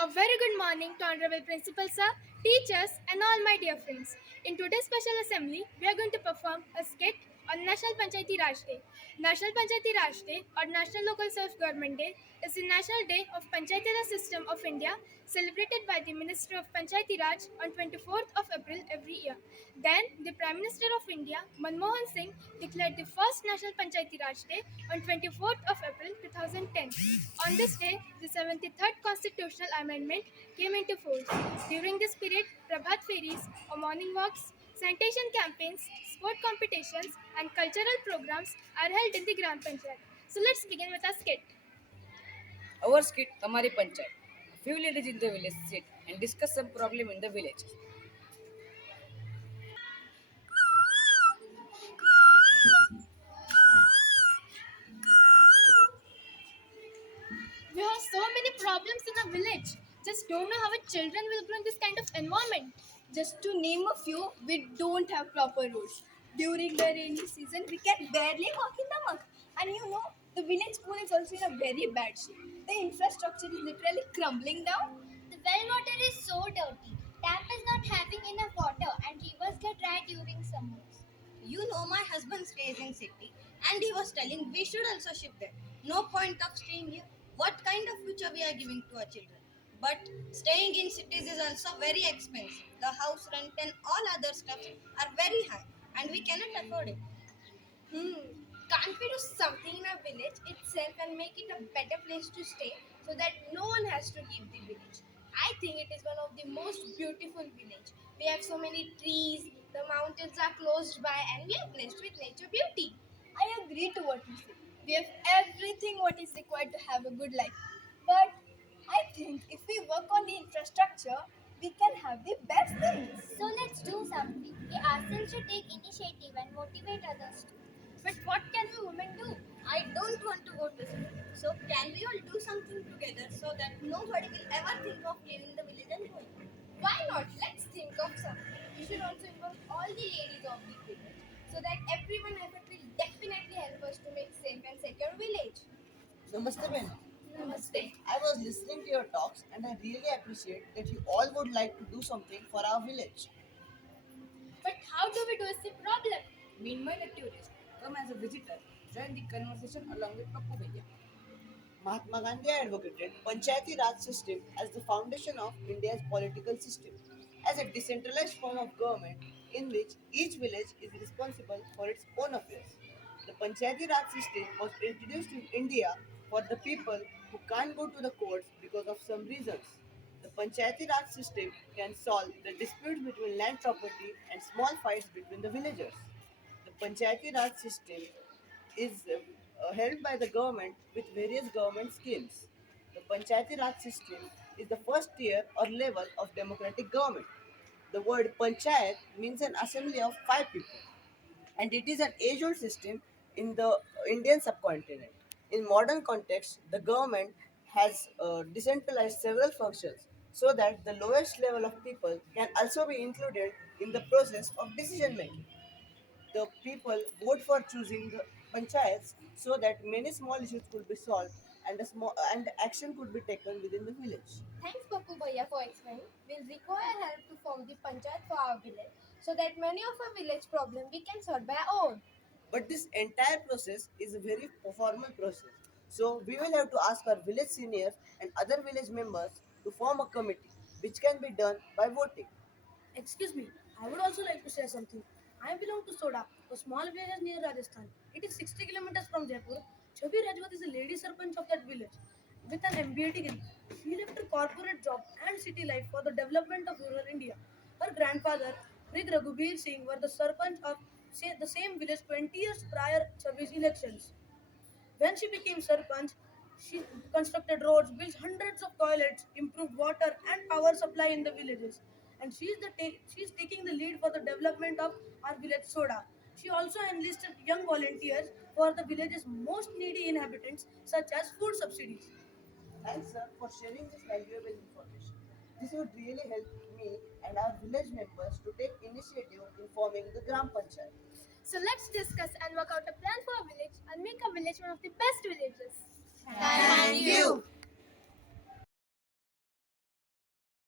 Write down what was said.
A very good morning to Honorable Principal Sir, teachers, and all my dear friends. In today's special assembly, we are going to perform a skit on National Panchayati Raj Day. National Panchayati Raj Day or National Local Self-Government Day is the National Day of Panchayati Raj System of India, celebrated by the Ministry of Panchayati Raj on 24th of April every year. Then, the Prime Minister of India, Manmohan Singh, declared the first National Panchayati Raj Day on 24th of April 2010. On this day, the 73rd Constitutional Amendment came into force. During this period, Prabhat Pheris, morning walks, sanitation campaigns, sport competitions, and cultural programs are held in the Gram Panchayat. So let's begin with our skit. Our skit, Hamari Panchayat. A few ladies in the village sit and discuss some problem in the village. We have so many problems in our village. Just don't know how our children will grow in this kind of environment. Just to name a few, we don't have proper roads. During the rainy season, we can barely walk in the mud. And the village school is also in a very bad shape. The infrastructure is literally crumbling down. The well water is so dirty. Tap is not having enough water and rivers get dry during summers. My husband stays in city and he was telling we should also shift there. No point of staying here. What kind of future we are giving to our children? But staying in cities is also very expensive. The house rent and all other stuff are very high and we cannot afford it. Can't we do something in our village itself and make it a better place to stay so that no one has to leave the village? I think it is one of the most beautiful village. We have so many trees, the mountains are close by, and we are blessed with nature beauty. I agree to what you say. We have everything what is required to have a good life. But I think if we work on the infrastructure, we can have the best things. So let's do something. We ourselves should take initiative and motivate others too. But what can we women do? I don't want to go to school. So can we all do something together so that nobody will ever think of leaving the village and going? Why not? Let's think of something. We should also involve all the ladies of the village so that everyone effort will definitely help us to make safe and secure village. Namaste, Ben. Namaste. I was listening to your talks and I really appreciate that you all would like to do something for our village. But how do we do is the problem? Meanwhile, a tourist, come as a visitor, join the conversation along with Pappu Bhaiya. Mahatma Gandhi advocated Panchayati Raj system as the foundation of India's political system, as a decentralized form of government in which each village is responsible for its own affairs. The Panchayati Raj system was introduced in India for the people who can't go to the courts because of some reasons. The Panchayati Raj system can solve the disputes between land property and small fights between the villagers. The Panchayati Raj system is held by the government with various government schemes. The Panchayati Raj system is the first tier or level of democratic government. The word Panchayat means an assembly of five people, and it is an age-old system in the Indian subcontinent. In modern context, the government has decentralized several functions so that the lowest level of people can also be included in the process of decision making. The people vote for choosing the panchayats so that many small issues could be solved and action could be taken within the village. Thanks, Papu Bhaiya, for explaining. We'll require help to form the panchayat for our village so that many of our village problems we can solve by our own. But this entire process is a very formal process. So we will have to ask our village seniors and other village members to form a committee, which can be done by voting. Excuse me, I would also like to say something. I belong to Soda, a small village near Rajasthan. It is 60 kilometers from Jaipur. Chabi Rajwat is the lady sarpanch of that village with an MBA degree. She left her corporate job and city life for the development of rural India. Her grandfather, Rig Raghubir Singh, were the sarpanch of the same village 20 years prior Chabi's elections. When she became Sarpanch, she constructed roads, built hundreds of toilets, improved water and power supply in the villages. And she is taking the lead for the development of our village Soda. She also enlisted young volunteers for the village's most needy inhabitants, such as food subsidies. Thanks, sir, for sharing this valuable information. This would really help me and our village members to take initiative in forming the Gram Panchayat. So let's discuss and work out a plan for our village and make our village one of the best villages.